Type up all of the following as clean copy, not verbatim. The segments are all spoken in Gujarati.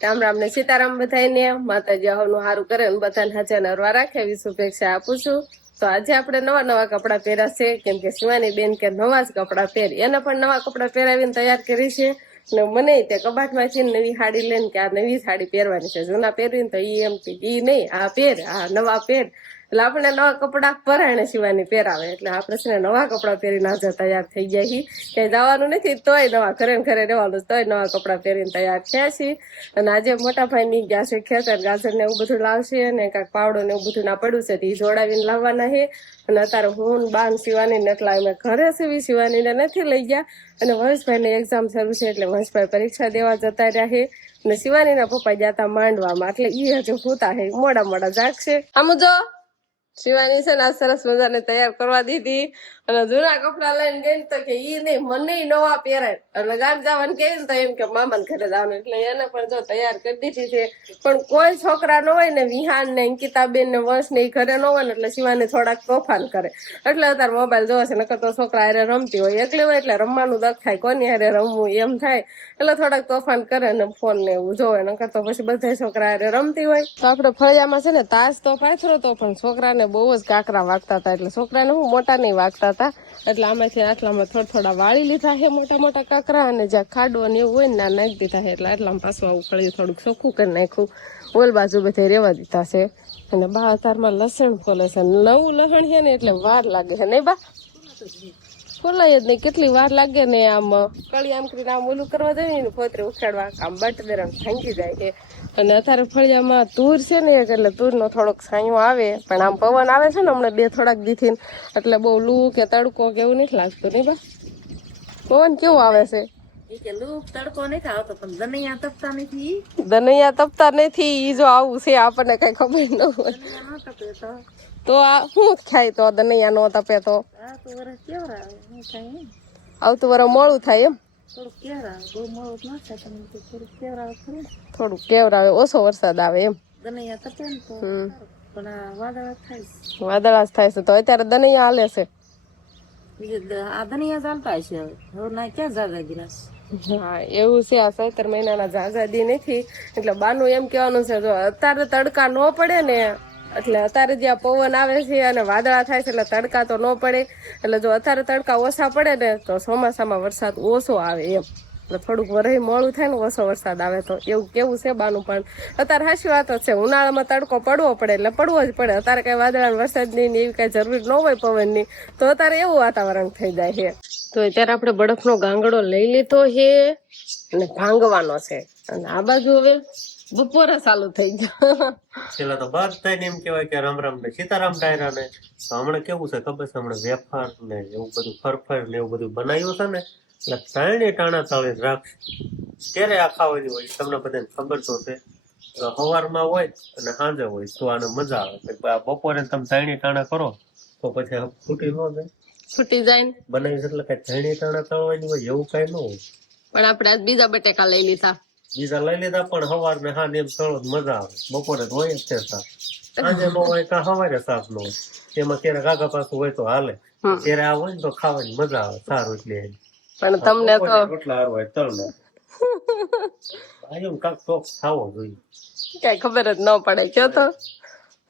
રામ રામ ને સીતારામ બધાને માતાજી આવનું સારું કરે ને બધાને હાજર નરવા રાખે એવી શુભેચ્છા આપું છું. તો આજે આપણે નવા નવા કપડાં પહેર્યા છે, કેમ કે શિવાની બેન કે નવા જ કપડાં પહેરી, એને પણ નવા કપડાં પહેરાવીને તૈયાર કરી છે. ને મને તે કબાટમાંથી નવી સાડી લઈને કે આ નવી સાડી પહેરવાની છે, જૂના પહેરવીને તો એમ કે ઈ નહીં, આ પહેર, આ નવા પહેર. એટલે આપણે નવા કપડાં પરાયણે શિવાની પહેરાવે, એટલે આપણે છે ને નવા કપડાં પહેરીને આજે તૈયાર થઈ ગયા છીએ. ક્યાંય જવાનું નથી તોય નવા ઘરે ને ઘરે રહેવાનું તોય નવા કપડાં પહેરીને તૈયાર થયા છીએ. અને આજે મોટા ભાઈ ની ગયા છે ખેતર, ગાજર ને એવું બધું લાવશે અને કાંઈક પાવડો ને એવું બધું ના પડ્યું છે એ જોડાવીને લાવવાના છે. અને અત્યારે હું બાન શિવાની ને એટલા અમે ઘરે સીવી શિવાની ને નથી લઈ ગયા. અને વંશભાઈ ને એક્ઝામ શરૂ છે એટલે વંશભાઈ પરીક્ષા દેવા જતા રહ્યા છે. અને શિવાની ના પપ્પા ગયા હતા માંડવામાં, એટલે ઈ હજુ હોતા છે, મોડા મોડા જાગશે. આમ જો શિવાની છે ને આ સરસ મજાને તૈયાર કરવા દીધી. અને જૂના કપડા લઈને ગઈ તો કે ઈ નહીં, મને નવા પહેરાય. એટલે ગામ જવાનું કે ને તો એમ કે મામાને ઘરે જવાનું, એટલે એને પણ જો તૈયાર કરી દીધી છે. પણ કોઈ છોકરા ન હોય ને, વિહાન ને અંકિતાબેન ને વંશ ને ઈ ઘરે ન હોય ને એટલે શિવાની થોડાક તોફાન કરે. એટલે અત્યારે મોબાઈલ જોવે છે, નકર તો છોકરા હારે રમતી હોય, એકલી હોય એટલે રમવાનું દખ થાય, કોની હારે રમવું એમ થાય. એટલે થોડાક તોફાન કરે ને ફોન ને એવું જોવે, નકર તો પછી બધા છોકરા હારે રમતી હોય. તો આપણે ફળિયામાં છે ને તાસ તો પાથરો તો, પણ છોકરાને બહુ જ કાકરા વાગતા હતા, એટલે છોકરાને હું મોટા નહીં વાગતા હતા. એટલે આમાંથી આટલામાં થોડા વાળી લીધા છે મોટા મોટા કાકરા, અને જ્યાં ખાડો ને એવું હોય ને ના નાખી દીધા છે. એટલે આટલામાં પાછું આવું ફળી થોડુંક ચોખ્ખું કરી નાખ્યું, ઓલ બાજુ બધે રેવા દીધા છે. અને બા અતારમાં લસણ ફોલે છે, નવું લસણ છે ને એટલે વાર લાગે છે નહીં બા? ખોલાય જ નહીં, કેટલી વાર લાગે ને. આમ કળી આમ કરીને આમ ઓલું કરવા જાય ને પોતરે ઉખાડવા આમ બટ દેરણ ભાંગી જાય છે. અને અત્યારે ફળિયામાં તુર છે ને એટલે તુરનો થોડોક છાંયો આવે, પણ આમ પવન આવે છે ને હમણાં બે થોડાક દીથી, એટલે બહુ લૂ કે તડકો કે એવું નથી લાગતું નહીં બા? પવન કેવું આવે છે? દનૈયા તપતા નથી, ઈ જો આવું છે આપણને કઈ ખબર ન હોય તો આ શું ખાય તો દનૈયા નો તપે તો આવતું વર મોડું થાય એમ? થોડુંક કેવરાવે, ઓછો વરસાદ આવે એમ. વાદળા જ થાય છે તો અત્યારે દનૈયા હાલે છે. હા એવું છે, આ 17 મહિનાના આઝાદી નથી. એટલે બાનું એમ કેવાનું છે જો અત્યારે તડકા ન પડે ને, એટલે અત્યારે જ્યાં પવન આવે છે અને વાદળા થાય છે એટલે તડકા તો ન પડે. એટલે જો અત્યારે તડકા ઓછા પડે ને તો ચોમાસામાં વરસાદ ઓછો આવે એમ. એટલે થોડુંક વરહી મોડું થાય ને ઓછો વરસાદ આવે તો એવું કેવું છે બાનું. પણ અત્યારે હાચી વાત જ છે, ઉનાળામાં તડકો પડવો પડે એટલે પડવો જ પડે. અત્યારે કઈ વાદળા વરસાદની ને એવી કઈ જરૂર ન હોય પવનની, તો અત્યારે એવું વાતાવરણ થઈ જાય છે. તો અત્યારે આપણે બરફનો ગાંગડો લઈ લીધો છે અને ભાંગવાનો છે. અને આ બાજુ હવે બપોરે ચાલુ થઈ ગયા. પેલા તો બાદ થાય એમ કેવાય કે રામ રામ ને સીતારામ ડાયરા ને. તો હમણાં કેવું છે ખબર છે, હમણાં વેફર ને એવું બધું ફરફર ને એવું બધું બનાવ્યું છે ને, એટલે ત્રણે ટાણા તળે રાખશે. ક્યારે આ ખાવાની હોય તમને બધાને ખબર તો છે. સવારમાં હોય અને સાંજે હોય તો આને મજા આવે. બપોરે તમે ત્રણે ટાણા કરો તો પછી ફૂટી ન જાય, છૂટી જાય ને બનાવી એટલે કઈ ત્રણે ટાણા તળવાની હોય એવું કઈ ન હોય. પણ આપણે આજ બીજા બટેકા લઈ લીધા. બીજા લઈ લીધા પણ સવાર ને હાંજ એમ તળો મજા આવે. બપોરે તો હોય જ છે સાફ, સાંજે નો હોય કાં સવારે સાફ ન હોય. એમાં ક્યારેક આગા પાછું હોય તો હાલે, ત્યારે આ હોય ને તો ખાવાની મજા આવે સારું. એટલે પણ તમને તો રોટલા હારું હોય તળ લે એમ કાંક શોખ ખાવો જોઈએ, કઈ ખબર જ ન પડે. કયો તો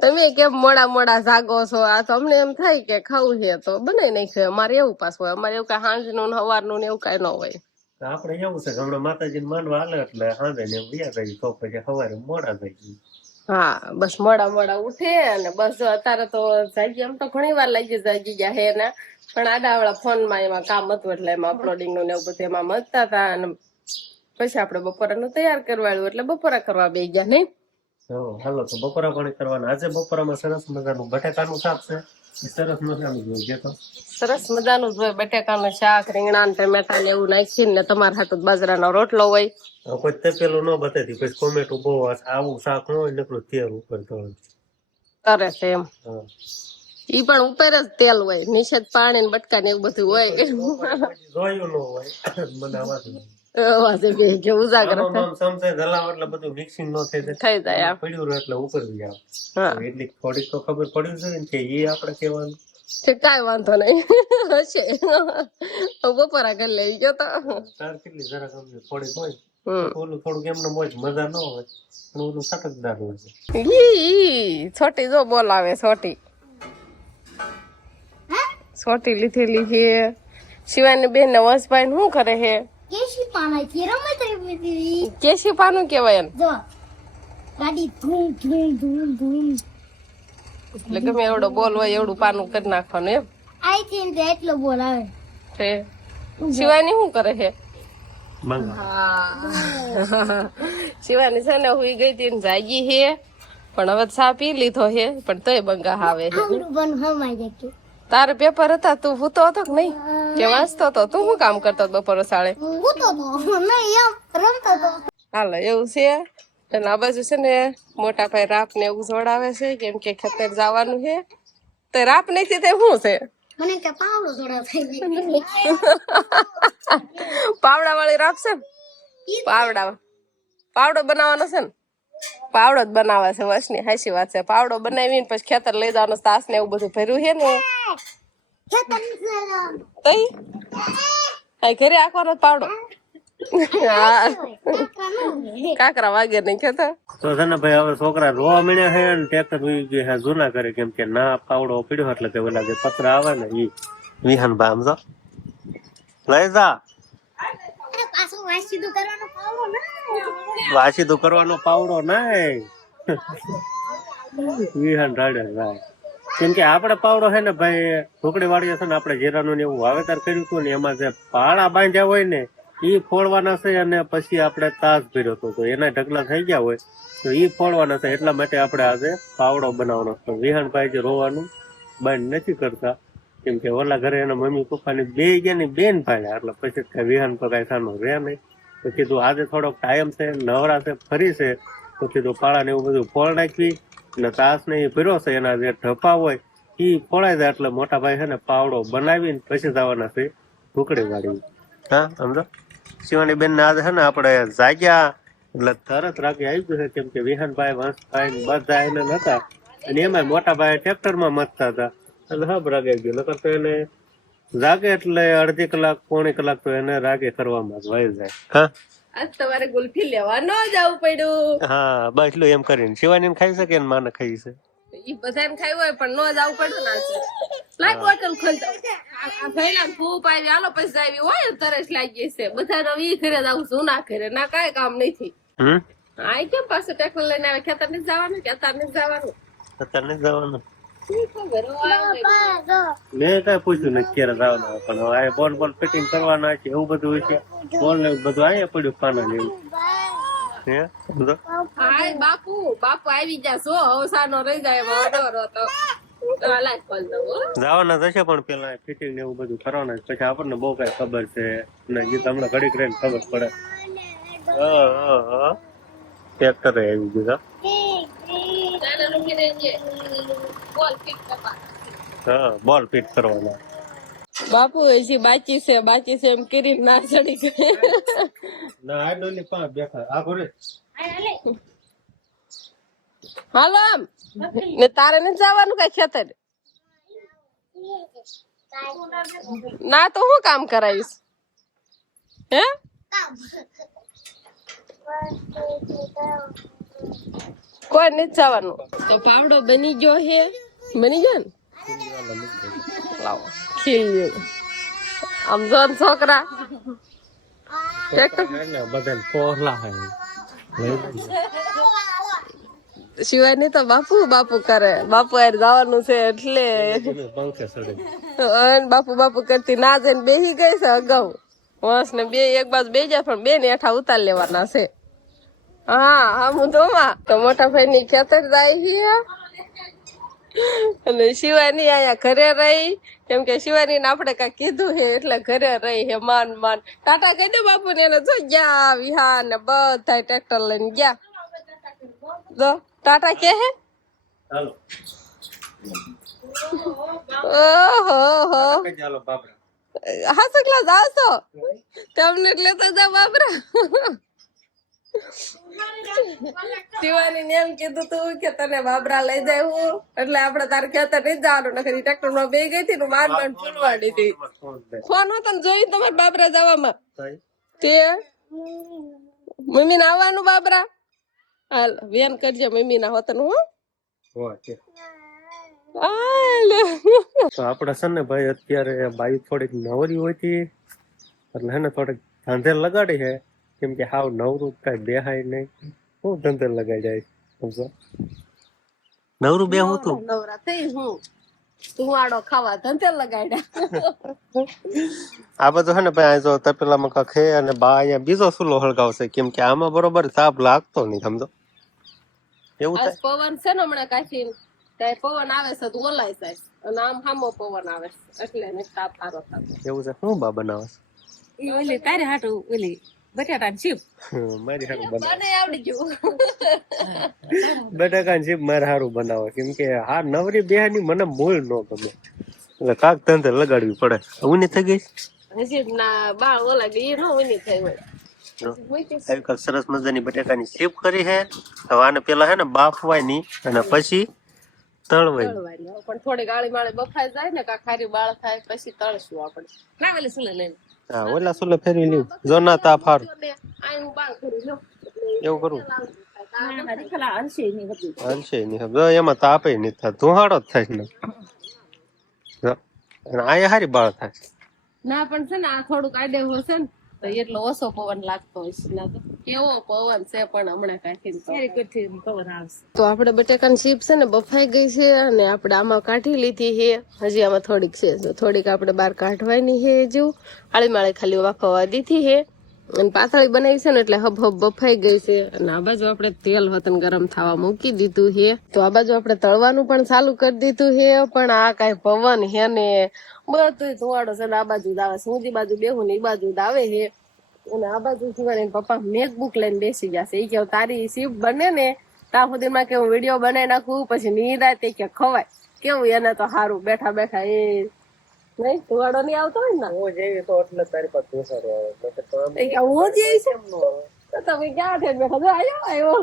તમે કેમ મોડા મોડા જાગો છો? આ તો અમને એમ થાય કે ખાવું છે તો બનાવી નાખે. અમારે એવું પાછું હોય, અમારે એવું કઈ સાંજનું સવારનું ને એવું કઈ ન હોય. આપડે એવું છે કે હમણાં માતાજી માનવા હાલે એટલે સાંજે ને વ્યા જાય તો પછી સવારે મોડા થઈ. હા બસ મોડા મોડા ઉઠે અને બસ અત્યારે તો જાગી, એમ તો ઘણી વાર લાગી જાગી ગયા હે ને, પણ આડાવાળા ફોનમાં એમાં કામ હતું એટલે એમાં અપલોડિંગ નું ને એવું બધું એમાં મજતા હતા. અને પછી આપડે બપોરાનું તૈયાર કરવાયું એટલે બપોરા કરવા બે ગયા નહીં. હાલો તો બપોરા પાણી કરવાના. આજે બપોરામાં સરસ મજાનું બટેકાનું શાક છે, સરસ મજાનું જોઈએ તો સરસ મજાનું હોય બટેકાનું શાક, રીંગણા ને ટમેટા ને એવું નાખીને ને તમારા હાટું બાજરાનો રોટલો હોય. કોઈ તપેલું ન બતાવી પછી ટોમેટો બહુ આવું શાક ન હોય નકરું તેલ ઉપર કરે છે એમ. ઈ પણ ઉપર જ તેલ હોય, નીચે પાણી ને બટકા ને એવું બધું હોય. જોયું ન હોય મને અવાજ થઈ જાય પડ્યું એટલે ઉપર એટલી થોડીક તો ખબર પડી છે ને કે એ આપડે કેવાનું કઈ વાંધો નહીં હશે. બપોરા કરી લઈ ગયો તો તાર કેટલી જરા થોડીક હોય ઓલું થોડુંક એમને મોજ મજા ન હોય પણ ઓલું સટકદાર હોય છે. ઈ છોટી જો બોલાવે છોટી છોટી લીધેલી છે શિવાની બેન ને વંશભાઈ શું કરે છે કેશી પાના થી રમત રમી કેશી પાનું કેવાય એને જો ગાડી ધૂમ ધૂમ ધૂમ ધૂમ એટલે ગમે એવડો બોલ હોય એવડું પાનું કરી નાખવાનું એમ આઈ થિંક એટલો બોલ આવે છે શિવાની શું કરે છે મંગા શિવાની છે ને હુઈ ગઈ હતી ને જાગી છે પણ હવે ચા પી લીધો છે પણ તોય બંગા આવે છે હમરું બન હમાઈ જાય તારે પેપર હતા તું ભૂતો હતો કે નહીં કે વાંચતો હતો તું શું કામ કરતો હતો બપોર શાળે હું તો નહીં એમ રમતો તો હાલો એવું છે અને આ બાજુ છે ને મોટા ભાઈ રાપ ને એવું જોડાવે છે કેમ કે ખેતર જવાનું છે તો રાપ નથી તે શું છે મને કે પાવડો થોડા થઈ ગયો પાવડા વાળી રાપ છે ને પાવડો બનાવવાનો છે ને પાવડો જ બનાવે છે વસની હાચી વાત છે પાવડો બનાવીને પછી ખેતર લઈ જવાનો તાસ ને એવું બધું ભર્યું છે ને તઈ આ ઘરે આખવાનો પાવડો હા કાકરા વાગે નહીં ખેતર તો છે ને ભાઈ હવે છોકરા રોવા મળ્યા છે ને ટ્રેક્ટર વી ગઈ છે જૂના કરે કેમ કે ના પાવડો પીડ્યો એટલે કે ઓલા જે પતરા આવે ને ઈ વિહાન બા સમજો લઈ જા પાછું વાસી તો કરવાનો પાવડો ના વાસી તો કરવાનો પાવડો નહીં વિહાન રાડે રાય કેમ કે આપણે પાવડો છે ને ભાઈ ઢોકળી વાળી છે ને આપણે જીરાનું ને એવું વાવેતર કર્યું હતું ને એમાં જે પાળા બાંધ્યા હોય ને ઈ ફોડવાના છે અને પછી આપણે તાસ ભર્યો હતો તો એના ઢગલા થઈ ગયા હોય તો ઈ ફોડવાના છે એટલા માટે આપણે આજે પાવડો બનાવવાનો છે વિહાનભાઈ જે રોવાનું બંધ નથી કરતા કેમ કે ઓલા ઘરે એના મમ્મી પપ્પાની બે ગયા ને બેન ભાડ્યા એટલે પછી કઈ વિહાન પર કઈ સાનું રહે નહીં તો કીધું આજે થોડોક ટાઈમ છે નવરા છે ફરી છે તો કીધું પાળા ને એવું બધું ફોડ નાખવી અને તાસ ને એ ભર્યો છે એના જે ઢપા હોય ઈ ફોડાઈ જાય એટલે મોટા ભાઈ છે ને પાવડો બનાવીને પછી જવાના છે ઢોકળી વાળી હા સમજો શિવાની બેન ને આજે છે ને આપણે જાગ્યા એટલે તરત રાગે આવી ગયું છે કેમ કે વિહાનભાઈ વંશભાઈ બધા એને નતા અને એમાં મોટા ભાઈ ટ્રેક્ટર માં મથતા હતા એટલે હબ રાગે ગયું નકર તો એને જાગે એટલે અડધી કલાક પોણી કલાક તો એને રાગે કરવામાં જ વહી જાય હા આજ તમારે ગુલ્ફી લેવા ન જવું પડ્યું હા બસ એટલું એમ કરીને શિવાની ખાઈ શકે ને માને ખાઈ છે ઈ બધાને ખાઈ હોય પણ ન જવું પડ્યું ને આજે લાઈ બોટલ ખોલતો આ ભાઈલા ફૂપ આવી હાલો પછી આવી હોય તરસ લાગી છે બધા ઈ ઘરે જાવ જૂના ઘરે ના કાંઈ કામ નથી આ કેમ પાછું ટ્રેક્ટર લઈને આવે ખેતર નથી જવાનું કે અત્યારે નથી જવાનું અત્યારે નથી જવાનું શી ખબર મેં કઈ પૂછ્યું નથી ક્યારે જવાનું પણ હવે બોલ બોલ ફિટિંગ કરવાના છે એવું બધું હોય છે બોલ ને બધું અહીંયા પડ્યું પાના ને એવું હે સમજો હાય બાપુ આવી જા સો હવસાનો રહી જાય એમાં ઓર્ડર હતો લાઈટ ખોલ દઉં જવાના થશે પણ પેલા ફિટિંગ ને એવું બધું કરવાના છે પછી આપણને બહુ કઈ ખબર છે ને જે તમને ઘડીક રહીને ખબર પડે ટ્રેક્ટર આવી ગયું હા બોલ ફિટ કરવાના બાપુ હજી બાકી છે એમ કરી ના ચડી ગઈ ના આ ડોલી પાંચ બેઠા આ ઘરે હાલો આમ ને તારે નથી જવાનું કઈ ખેતર ના તો હું કામ કરાવીશ હે કોઈ નથી જવાનું તો પાવડો બની ગયો છે બની ગયો ને લાવો ખીલ્યું આમ જો ને છોકરા બધાને પોહલા સિવાય નઈ તો બાપુ કરે બાપુ યાર જવાનું છે એટલે પંખે ચડે બાપુ કરતી ના જઈને બેસી ગઈ છે અગાઉ વંશ ને બે એક બાજુ બે જાય પણ બે ને હેઠા ઉતાર લેવાના છે હા હું તો મોટા ભાઈ ની ખેતર જાય છે અને શિવાની અહીંયા ઘરે રહી કેમ કે શિવાની ને આપડે કઈ કીધું છે એટલે ઘરે રહી હે માન ટાટા કહી દે બાપુ ને એને જો ગયા વિહાર ને બધા ટ્રેક્ટર લઈને ગયા જો ટાટા કે હે ચાલો ઓહો ચાલો બાપરા હા સકલા જાવ છો તમને લેતા જાવ બાપરા શિવાની ને એમ કીધું તું કે તને બાબરા લઈ જાય હું એટલે આપડે તારે ખેતર નહીં જવાનું નખરી ટ્રેક્ટર માં બે ગઈ હતી માંડ ફૂલવાડી હતી ફોન હતો ને જોયું તમારે બાબરા જવામાં તે મમ્મી ને આવવાનું બાબરા હાલ વેન કરજે મમ્મી ના હોતન હો હાલ તો આપડે છે ને ભાઈ અત્યારે બાઈ થોડીક નવરી હોય હતી એટલે હે ને થોડીક ધંધે લગાડી છે કેમ કે હાવ નવરું કઈ બેહાય નહીં હું ધંધે લગાઈ જાય સમજો નવરું બે હું તું નવરા થઈ હું ધુવાડો ખાવા ધંધે લગાડ્યા આ બધું છે ને ભાઈ આ જો તપેલામાં કાંક છે અને બા અહીંયા બીજો ચૂલો હળગાવશે કેમ કે આમાં બરોબર તાપ લાગતો નહીં સમજો એવું આજ થાય પવન છે ને હમણાં કાશી કઈ પવન આવે છે તો ઓલાય જાય અને આમ હામો પવન આવે છે એટલે ને તાપ સારો થતો એવું છે હું બા બનાવે ઓલી તારે હાટું ઓલી બટાટા ચીપ છે મારી હારું બનાવે મને આવડી ગયું બટાકાની ચીપ મારે હારું બનાવે કેમ કે હા નવરી બેહાની મને મૂળ ન ગમે એટલે કાક ધંધે લગાડવી પડે ઊની થઈ ગઈ હજી ના બા ઓલા ગઈ નો ઉની થઈ હોય આવી કાંઈક સરસ મજાની બટાકાની ચીપ કરી છે હવે આને પેલા હે ને બાફવાની અને પછી તળવાની તળવાની પણ થોડી ગાળી માળે બફાઈ જાય ને કા ખારી બાળ થાય પછી તળશું આપણે ના ઓલી સુલે લઈને હા ઓલા સુલે ફેરવી લ્યું જો ના તાપ હારું આ હું બાળ કરું લો એવું કરું ખલા અંશે ની બધું હાલશે નહીં જો એમાં તાપે નહીં થાય ધુહાડો જ થાય ને જો અને અહીંયા હારી બાળ થાય ના પણ છે ને આ થોડુંક આડે હશે ને તો એટલો ઓછો પવન લાગતો હોય છે ના તો કેવો પવન છે પણ હમણાં કાઢી વેરી ગુડ થી પવન આવશે તો આપણે બટાકાની ચીપ છે ને બફાઈ ગઈ છે અને આપણે આમાં કાઢી લીધી છે હજી આમાં થોડીક છે તો થોડીક આપણે બહાર કાઢવાની છે જેવું આળી માળે ખાલી વાફવા દીધી છે અને પાતળી બનાવી છે ને એટલે હબ હબ બફાઈ ગઈ છે અને આ બાજુ આપણે તેલ વતન ગરમ થવા મૂકી દીધું છે તો આ બાજુ આપણે તળવાનું પણ ચાલુ કરી દીધું છે પણ આ કઈ પવન હે ને બધું ધુવાડો છે ને આ બાજુ જ આવે છે હું જે બાજુ બેહું ને એ બાજુ જ આવે છે અને આ બાજુ શિવાની પપ્પા મેકબુક લઈને બેસી જશે એ કે તારી સીપ બને ને ત્યાં સુધીમાં કે હું વિડીયો બનાવી નાખું પછી નિરાતે કે ખવાય કેવું એને તો સારું બેઠા બેઠા એ નહીં ધુવાડો નહીં આવતો હોય ને હું જેવી તો એટલે તારી પાસે ધુસાડો આવે એ કે હું જ એવી છે તો તમે ક્યાં છે બેઠા જો આવ્યો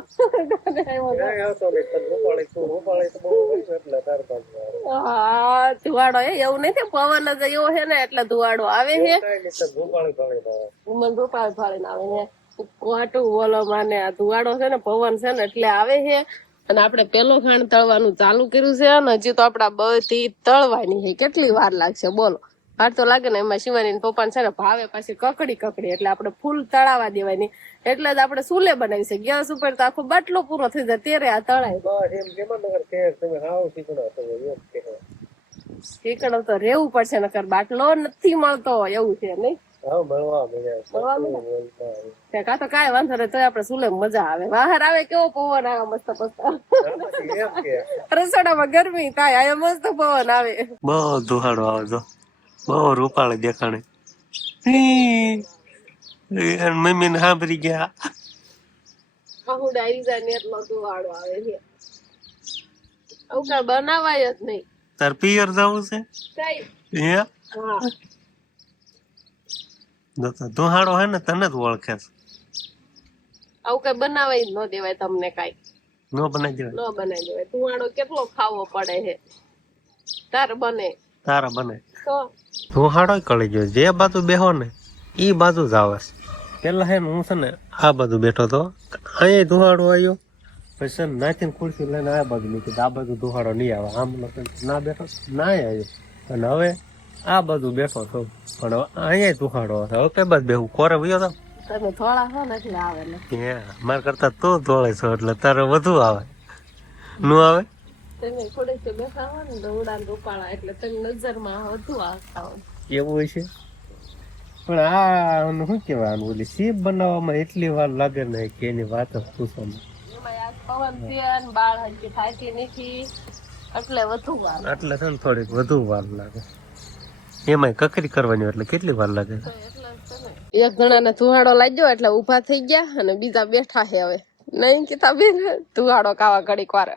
હા ધુવાડો એવું નથી પવન જ એવો છે ને એટલે ધુવાડો આવે છે મને રૂપાળ ફાળીને આવે ને કોટું બોલો માને આ ધુવાડો છે ને પવન છે ને એટલે આવે છે અને આપણે પેલો ખાંડ તળવાનું ચાલુ કર્યું છે અને હજી તો આપડા બધી તળવાની છે કેટલી વાર લાગશે બોલો વાર તો લાગે ને એમાં શિવાની પપ્પા છે ને ભાવે પાછી કકડી એટલે આપણે ફૂલ તળાવા દેવાની એટલે જ આપણે સુલે બનાવી છે ગેસ ઉપર તો આખો બાટલો પૂરો થઈ જાય ત્યારે આ તળાય શીકડો તો રેવું પડશે નકર બાટલો નથી મળતો એવું છે નહીં કા તો કાંઈ વાંધો નહીં તો આપડે સુલે મજા આવે બહાર આવે કેવો પવન આવે મસ્ત મસ્ત રસોડામાં ગરમી થાય આ મસ્ત પવન આવે બહુ ધુહાડો આવે જો બહુ રૂપાળી દેખાણે મમ્મી ને સાંભળી ગયા હું આવી જાય ને એટલો ધુવાડો આવે છે આવું કઈ બનાવાય જ નહીં તાર પિયર જવું છે કઈ હે હા ધુહાડો હે ને તને જ ઓળખે છે આવું કઈ બનાવાય જ ન દેવાય તમને કઈ ન બનાવી દેવાય ન બનાવી દેવાય ધુવાડો કેટલો ખાવો પડે છે તાર બને તારા બને તો ધુહાડો કળી ગયો જે બાજુ બેહો ને ઈ બાજુ જ આવે છે પેલા હે ને હું છે ને આ બાજુ બેઠો તો અહીંયા ધુહાડો આવ્યો પછી છે ને નાખીને ખુરશી લઈને આ બાજુ મૂકી આ બાજુ ધુહાડો નહીં આવે આમ ના બેઠો ના આવ્યો અને હવે આ બાજુ બેઠો છો પણ હવે અહીંયા ધુહાડો આવે હવે કઈ બાજુ બેહું કોરે વયો તો તમે થોડા હો ને એટલે આવે ને મારા કરતા તું ધોળે છો એટલે તારે વધુ આવે નું આવે તમે થોડે બેઠા હો ને દોડા રૂપાળા એટલે તમે નજરમાં વધુ આવતા હોય એવું હોય છે પણ આ શું કેવાનું ઓલી સીપ બનાવવામાં એટલી વાર લાગે ને કે એની વાત જ પૂછવામાં એમાં આ પવન છે અને બાળ હજી થાકી નથી એટલે વધુ વાર એટલે છે ને થોડીક વધુ વાર લાગે એમાં કકરી કરવાની એટલે કેટલી વાર લાગે એક જણાને ધુવાડો લાગ્યો એટલે ઉભા થઈ ગયા અને બીજા બેઠા છે હવે નહીં કીધા બેન ધુવાડો ખાવા ઘડીક વાર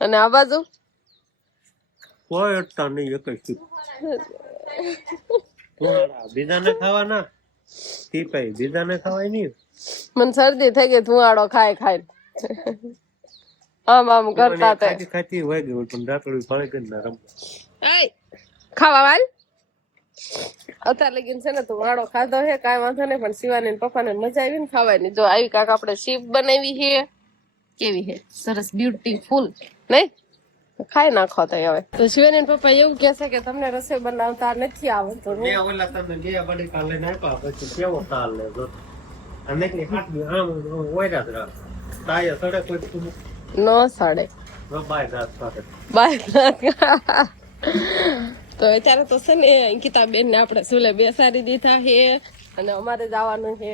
અને આ બાજુ કોઈ અટતા નહીં એક જ બીજાને ખાવાના બીજાને ખવાય નહીં મને શરદી થઈ ગઈ ધુવાડો ખાય ખાય આમ આમ કરતા તે ખાતી હોય ગયું પણ દાંતડી ફળે ગઈ ના રમ ખાવા વાલ અત્યારે લગીન છે ને તું વાળો ખાધો હે કાંઈ વાંધો નહીં, પણ શિવાની પપ્પાને મજા આવી ને ખાવાની. જો આવી કાંક આપણે શીપ બનાવી છે, કેવી હે સરસ બ્યુટીફુલ નહીં? ખાઈ નાખો તો હવે. તો શિવાની પપ્પા એવું કહે છે કે તમને રસોઈ બનાવતા નથી આવડતું. બે ઓલા તમને બે બડી કાલે નાખ્યા પછી કેવો તાલ લે જો અને કે હાથની આમ ઓયરા જ રાખ તાય સડે કોઈ નો સાડે બાય રાત સાથે બાય. તો અત્યારે તો છે ને અંકિતાબેન ને આપણે સુલે બેસાડી દીધા છે અને અમારે જવાનું છે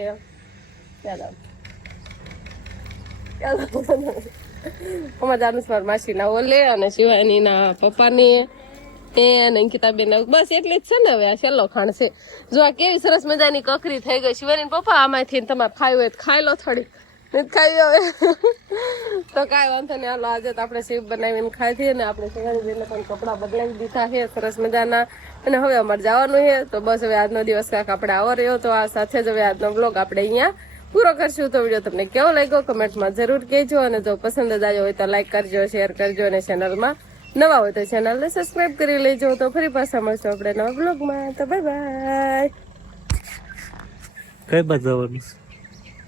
અમારે જાનું છે મારા માસી ના ઓલે અને શિવાની ના પપ્પાની અને અંકિતાબેન બસ એટલી જ છે ને. હવે આ છેલ્લો ખાણ છે. જો આ કેવી સરસ મજાની કકરી થઈ ગઈ. શિવાની પપ્પા આમાંથી તમારે ખાવી હોય તો ખાઈ લો થોડી, નથી ખાવી હવે તો કાંઈ વાંધો નહીં. હાલો આજે તો આપણે શીપ બનાવીને ખાઈ છીએ ને આપણે શિવાનીબેનને પણ કપડાં બદલાવી દીધા છે સરસ મજાના અને હવે અમારે જવાનું છે. તો બસ હવે આજનો દિવસ કાંક આપણે આવો રહ્યો. તો આ સાથે જ હવે આજનો બ્લોગ આપણે અહીંયા પૂરો કરશું. તો વિડીયો તમને કેવો લાગ્યો કમેન્ટમાં જરૂર કહેજો અને જો પસંદ જ આવ્યો હોય તો લાઈક કરજો, શેર કરજો અને ચેનલમાં નવા હોય તો ચેનલને સબસ્ક્રાઈબ કરી લેજો. તો ફરી પાછા મળશું આપણે નવા બ્લોગમાં. તો બાય બાય. કઈ બાજુ જવાનું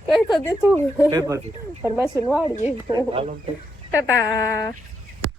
કઈ તો દીધું કઈ બાજુ પરમાશી વાળીએ. ટાટા.